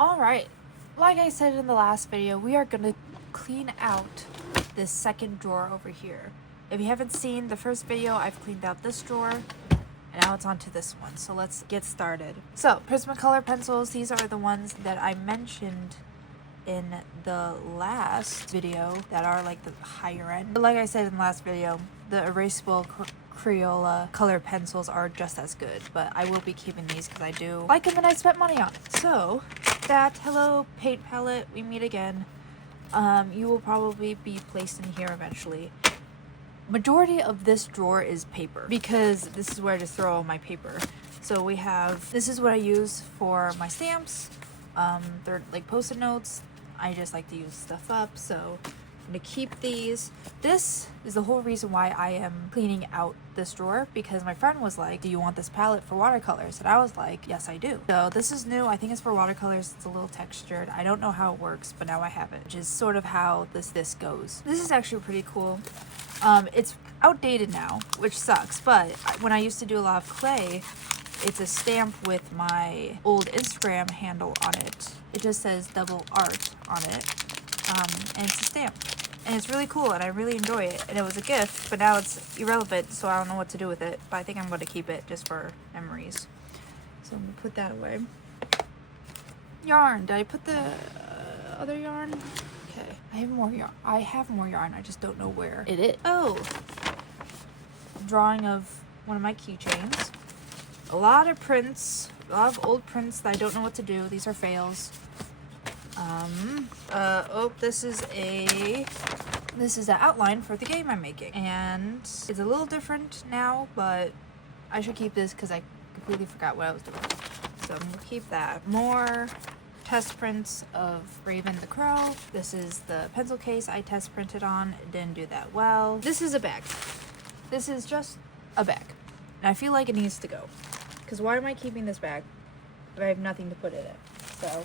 Alright, like I said in the last video, we are going to clean out this second drawer over here. If you haven't seen the first video, I've cleaned out this drawer, and now it's on to this one. So let's get started. So, Prismacolor pencils, these are the ones that I mentioned in the last video that are like the higher end. But like I said in the last video, the erasable Crayola color pencils are just as good, but I will be keeping these because I do like them and I spent money on it. So that, hello paint palette, we meet again. You will probably be placed in here eventually. Majority of this drawer is paper because this is where I just throw all my paper. So we have, this is what I use for my stamps. They're like post-it notes. I just like to use stuff up, so I'm gonna keep these. This is the whole reason why I am cleaning out this drawer, because my friend was like, do you want this palette for watercolors? And I was like, yes I do. So this is new. I think it's for watercolors. It's a little textured. I don't know how it works, but now I have it, which is sort of how this goes. This is actually pretty cool. It's outdated now, which sucks, but when I used to do a lot of clay, it's a stamp with my old Instagram handle on it. It just says double art on it, and it's a stamp. And it's really cool, and I really enjoy it. And it was a gift, but now it's irrelevant, so I don't know what to do with it. But I think I'm going to keep it just for memories. So I'm going to put that away. Yarn. Did I put the other yarn? Okay. I have more yarn. I just don't know where it is. Oh! Drawing of one of my keychains. A lot of prints, a lot of old prints that I don't know what to do. These are fails. This is an outline for the game I'm making, and it's a little different now, but I should keep this because I completely forgot what I was doing. So I'm gonna keep that. More test prints of Raven the Crow. This is the pencil case I test printed on. It didn't do that well. This is a bag. This is just a bag, and I feel like it needs to go. Because why am I keeping this bag if I have nothing to put in it? So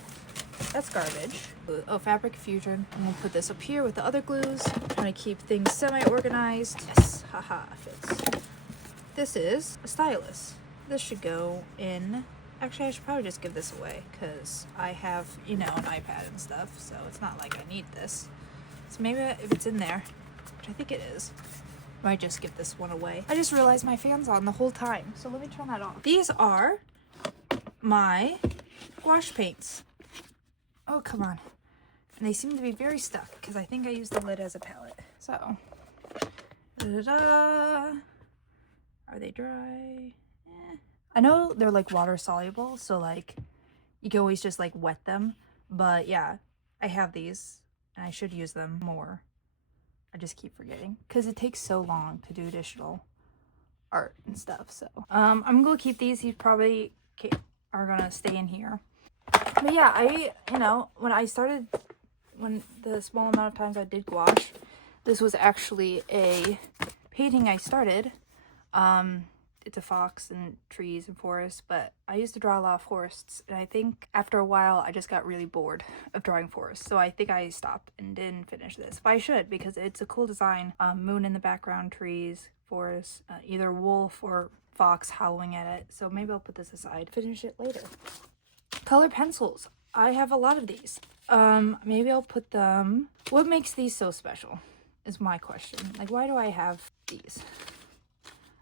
that's garbage. Oh, Fabric Fusion. I'm gonna put this up here with the other glues. I'm trying to keep things semi-organized. Yes, haha, fits. This is a stylus. This should go in. Actually, I should probably just give this away because I have, you know, an iPad and stuff, so it's not like I need this. So maybe if it's in there, which I think it is, I might just give this one away. I just realized my fan's on the whole time, so let me turn that off. These are my gouache paints. Oh, come on. And they seem to be very stuck because I think I used the lid as a palette. So, da-da-da. Are they dry? Eh. I know they're like water soluble, so like you can always just like wet them. But yeah, I have these and I should use them more. I just keep forgetting because it takes so long to do additional art and stuff. So I'm gonna keep these. These probably are gonna stay in here. But yeah, when the small amount of times I did gouache, this was actually a painting I started. It's a fox and trees and forests, but I used to draw a lot of forests, and I think after a while I just got really bored of drawing forests, so I think I stopped and didn't finish this. But I should, because it's a cool design. Moon in the background, trees, forests, either wolf or fox howling at it, so maybe I'll put this aside, finish it later. Color pencils. I have a lot of these. Maybe I'll put them... What makes these so special is my question. Like, why do I have these?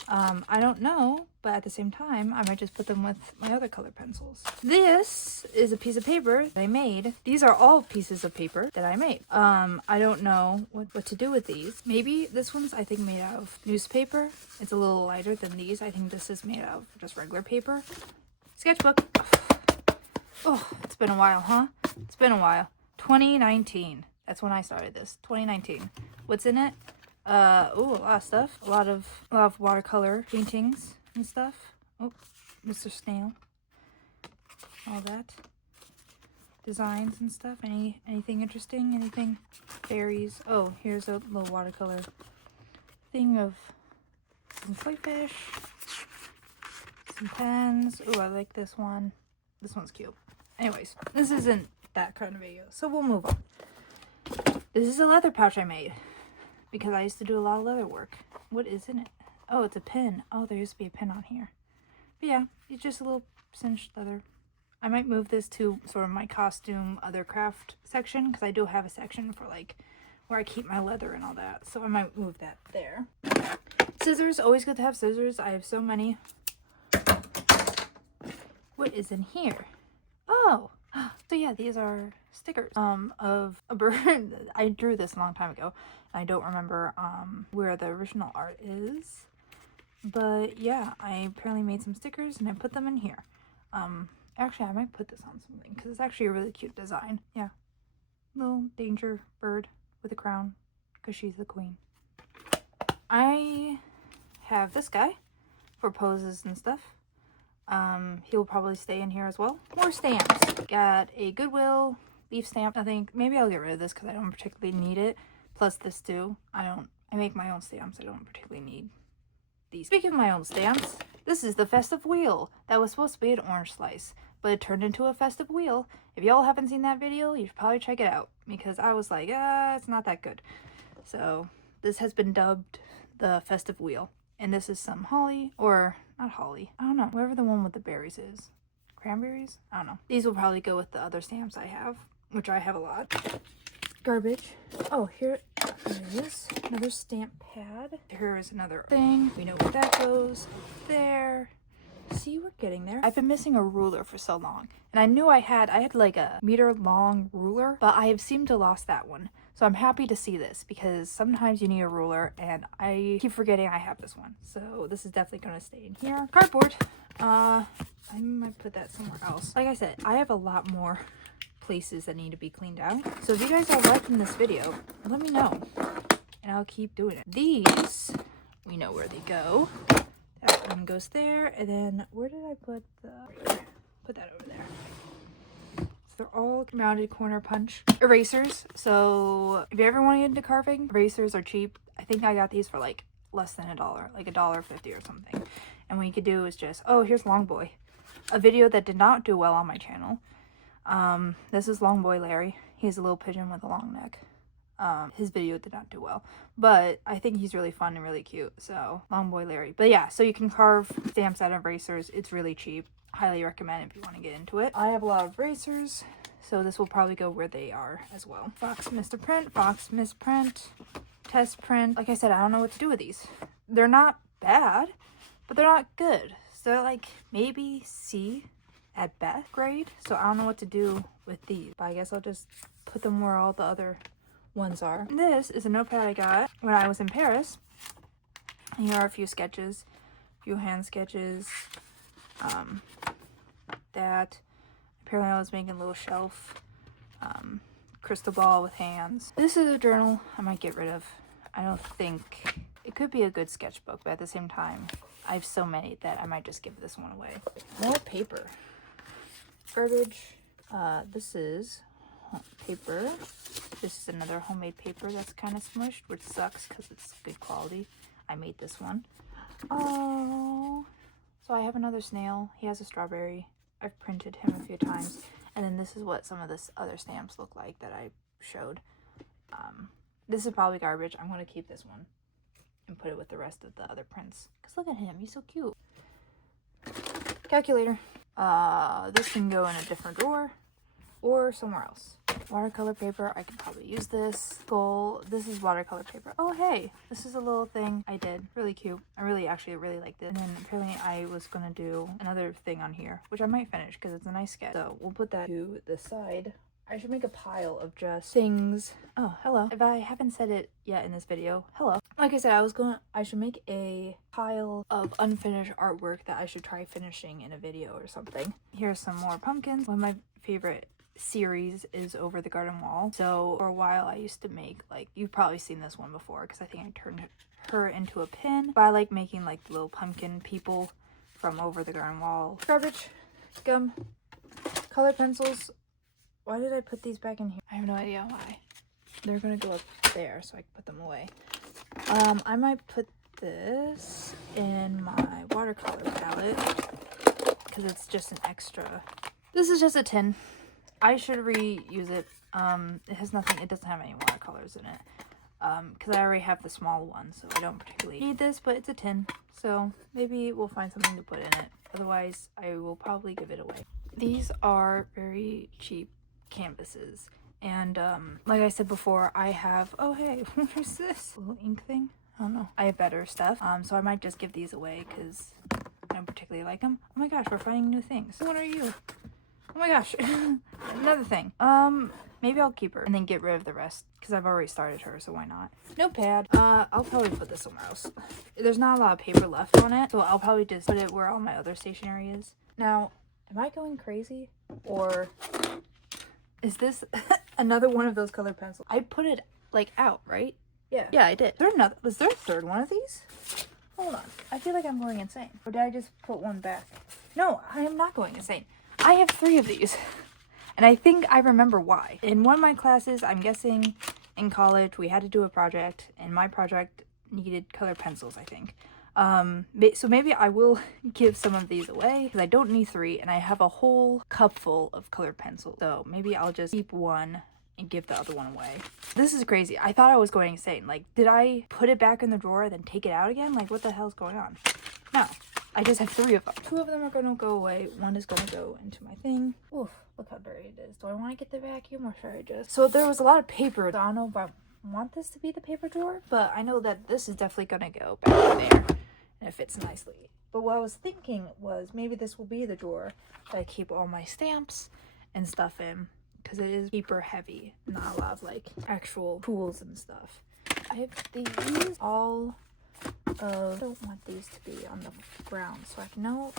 I don't know, but at the same time, I might just put them with my other color pencils. This is a piece of paper that I made. These are all pieces of paper that I made. I don't know what to do with these. Maybe this one's, I think, made out of newspaper. It's a little lighter than these. I think this is made out of just regular paper. Sketchbook. Oh, it's been a while, huh? It's been a while. 2019. That's when I started this. 2019. What's in it? A lot of stuff. A lot of watercolor paintings and stuff. Oh, Mr. Snail. All that. Designs and stuff. Anything interesting? Anything? Fairies. Oh, here's a little watercolor thing of some koi fish. Some pens. Oh, I like this one. This one's cute. Anyways, this isn't that kind of video, so we'll move on. This is a leather pouch I made because I used to do a lot of leather work. What is in it? Oh, it's a pin. Oh, there used to be a pin on here. But yeah, it's just a little cinched leather I might move this to sort of my costume other craft section, because I do have a section for like where I keep my leather and all that. So I might move that there. Scissors, always good to have scissors. I have so many. What is in here? Oh, so yeah, these are stickers of a bird. I drew this a long time ago. I don't remember where the original art is, but yeah, I apparently made some stickers and I put them in here. Actually, I might put this on something because it's actually a really cute design. Yeah, little danger bird with a crown because she's the queen. I have this guy for poses and stuff. He'll probably stay in here as well. More stamps. Got a Goodwill leaf stamp. I think maybe I'll get rid of this because I don't particularly need it. Plus this too. I make my own stamps. I don't particularly need these. Speaking of my own stamps, this is the festive wheel. That was supposed to be an orange slice, but it turned into a festive wheel. If y'all haven't seen that video, you should probably check it out because I was like, it's not that good. So this has been dubbed the festive wheel. And this is some holly, or not holly, I don't know, whatever the one with the berries is. Cranberries? I don't know. These will probably go with the other stamps I have, which I have a lot. Garbage. Oh, here it is. Another stamp pad. Here is another thing. We know where that goes. There. See, we're getting there. I've been missing a ruler for so long. And I knew I had like a meter long ruler, but I have seemed to lost that one. So I'm happy to see this because sometimes you need a ruler and I keep forgetting I have this one. So this is definitely going to stay in here. Cardboard. I might put that somewhere else. Like I said, I have a lot more places that need to be cleaned out. So if you guys are liking this video, let me know and I'll keep doing it. These, we know where they go. That one goes there, and then where did I put put that over there. So they're all rounded corner punch erasers. So if you ever want to get into carving, erasers are cheap. I think I got these for like less than $1, like $1.50 or something. And what you could do is just, oh, here's Long Boy, a video that did not do well on my channel. This is Long Boy Larry. He's a little pigeon with a long neck. His video did not do well, but I think he's really fun and really cute. So Long Boy Larry. But yeah, so you can carve stamps out of erasers. It's really cheap. Highly recommend if you want to get into it. I have a lot of erasers, so this will probably go where they are as well. Fox Mr. Print, Fox Misprint, Test Print. Like I said, I don't know what to do with these. They're not bad, but they're not good. So they're like maybe C at best grade. So I don't know what to do with these. But I guess I'll just put them where all the other ones are. This is a notepad I got when I was in Paris. And here are a few sketches, a few hand sketches. That apparently I was making a little shelf, crystal ball with hands. This is a journal I might get rid of. I don't think it could be a good sketchbook, but at the same time I have so many that I might just give this one away. More paper. Garbage. This is paper. This is another homemade paper that's kind of smushed, which sucks because it's good quality. I made this one. Oh, so I have another snail. He has a strawberry. I've printed him a few times. And then this is what some of this other stamps look like that I showed. This is probably garbage. I'm going to keep this one and put it with the rest of the other prints. Because look at him. He's so cute. Calculator. This can go in a different drawer or somewhere else. Watercolor paper, I could probably use this. Gold, this is watercolor paper. Oh hey, this is a little thing I did. Really cute. I really liked it. And then apparently I was gonna do another thing on here, which I might finish because it's a nice sketch. So we'll put that to the side. I should make a pile of just things. Oh, hello. If I haven't said it yet in this video, hello. Like I said, I should make a pile of unfinished artwork that I should try finishing in a video or something. Here's some more pumpkins. One of my favorite series is Over the Garden Wall. So for a while I used to make, like, you've probably seen this one before because I think I turned her into a pin, but I like making like the little pumpkin people from Over the Garden Wall. Garbage, gum, color pencils. Why did I put these back in here? I have no idea why. They're gonna go up there so I can put them away. I might put this in my watercolor palette because it's just an extra. This is just a tin. I should reuse it. It has nothing, it doesn't have any watercolors in it. Because I already have the small one, so I don't particularly need this, but it's a tin. So maybe we'll find something to put in it. Otherwise, I will probably give it away. These are very cheap canvases. And like I said before, I have, oh hey, what is this? A little ink thing? I don't know. I have better stuff. So I might just give these away because I don't particularly like them. Oh my gosh, we're finding new things. What are you? Oh my gosh. Another thing. Maybe I'll keep her and then get rid of the rest because I've already started her, so why not? Notepad. I'll probably put this somewhere else. There's not a lot of paper left on it, so I'll probably just put it where all my other stationery is. Now, am I going crazy? Or is this another one of those colored pencils? I put it like out, right? Yeah. Yeah, I did. Was there a third one of these? Hold on. I feel like I'm going insane. Or did I just put one back? No, I am not going insane. I have 3 of these. And I think I remember why. In one of my classes, I'm guessing in college, we had to do a project. And my project needed colored pencils, I think. So maybe I will give some of these away because I don't need 3 and I have a whole cup full of colored pencils. So maybe I'll just keep one and give the other one away. This is crazy. I thought I was going insane. Like, did I put it back in the drawer then take it out again? Like, what the hell's going on? No, I just have 3 of them. 2 of them are going to go away. 1 is going to go into my thing. Oof, look how dirty it is. Do I want to get the vacuum or should I just... So there was a lot of paper. I don't know if I want this to be the paper drawer, but I know that this is definitely going to go back in there and it fits nicely. But what I was thinking was maybe this will be the drawer that I keep all my stamps and stuff in. Because it is paper heavy, not a lot of like actual tools and stuff. I have these all of, I don't want these to be on the ground so I can know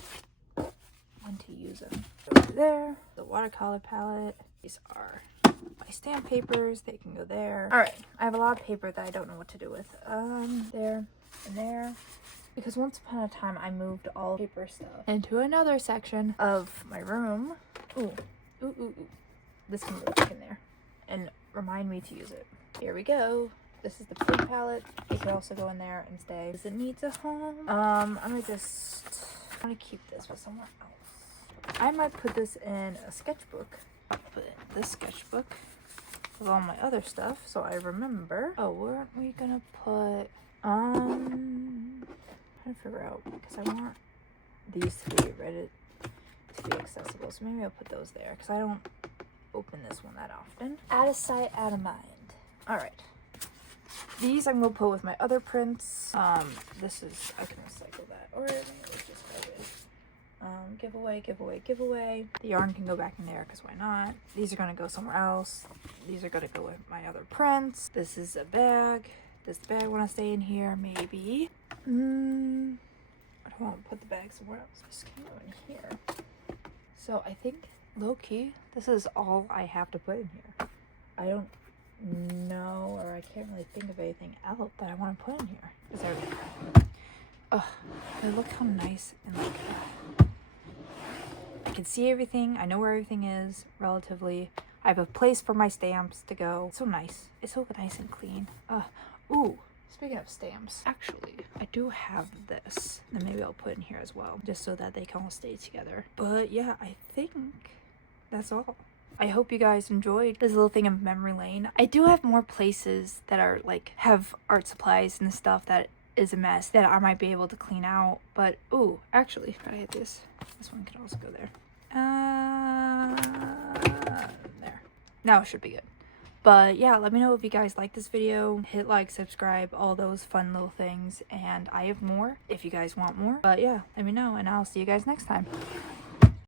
when to use them. Over there, the watercolor palette. These are my stamp papers, they can go there. Alright, I have a lot of paper that I don't know what to do with. There and there. Because once upon a time I moved all paper stuff into another section of my room. Ooh. This can go back in there and remind me to use it. Here we go. This is the fruit palette. It could also go in there and stay because it needs a home. I'm gonna keep this for somewhere else. I might put this in a sketchbook. I'll put it in this sketchbook with all my other stuff so I remember. Oh, weren't we gonna put I'm trying to figure out because I want these to be ready to be accessible. So maybe I'll put those there because I don't open this one that often. Out of sight, out of mind. All right. These I'm gonna put with my other prints. This is, I can recycle that. Or maybe let's just go with giveaway. The yarn can go back in there because why not? These are gonna go somewhere else. These are gonna go with my other prints. This is a bag. Does the bag want to stay in here? Maybe. I don't want to put the bag somewhere else. This can go in here. So I think low-key, this is all I have to put in here. I don't know, or I can't really think of anything else that I want to put in here. Is everything? Look how nice and like I can see everything. I know where everything is relatively. I have a place for my stamps to go. It's so nice. It's so nice and clean. Ooh. Speaking of stamps, actually, I do have this. And maybe I'll put in here as well, just so that they can all stay together. But yeah, I think that's all. I hope you guys enjoyed this little thing of memory lane. I do have more places that are like have art supplies and stuff that is a mess that I might be able to clean out. But ooh, actually, gotta hit this. This one could also go there. There. Now it should be good. But yeah, let me know if you guys like this video. Hit like, subscribe, all those fun little things. And I have more if you guys want more. But yeah, let me know and I'll see you guys next time.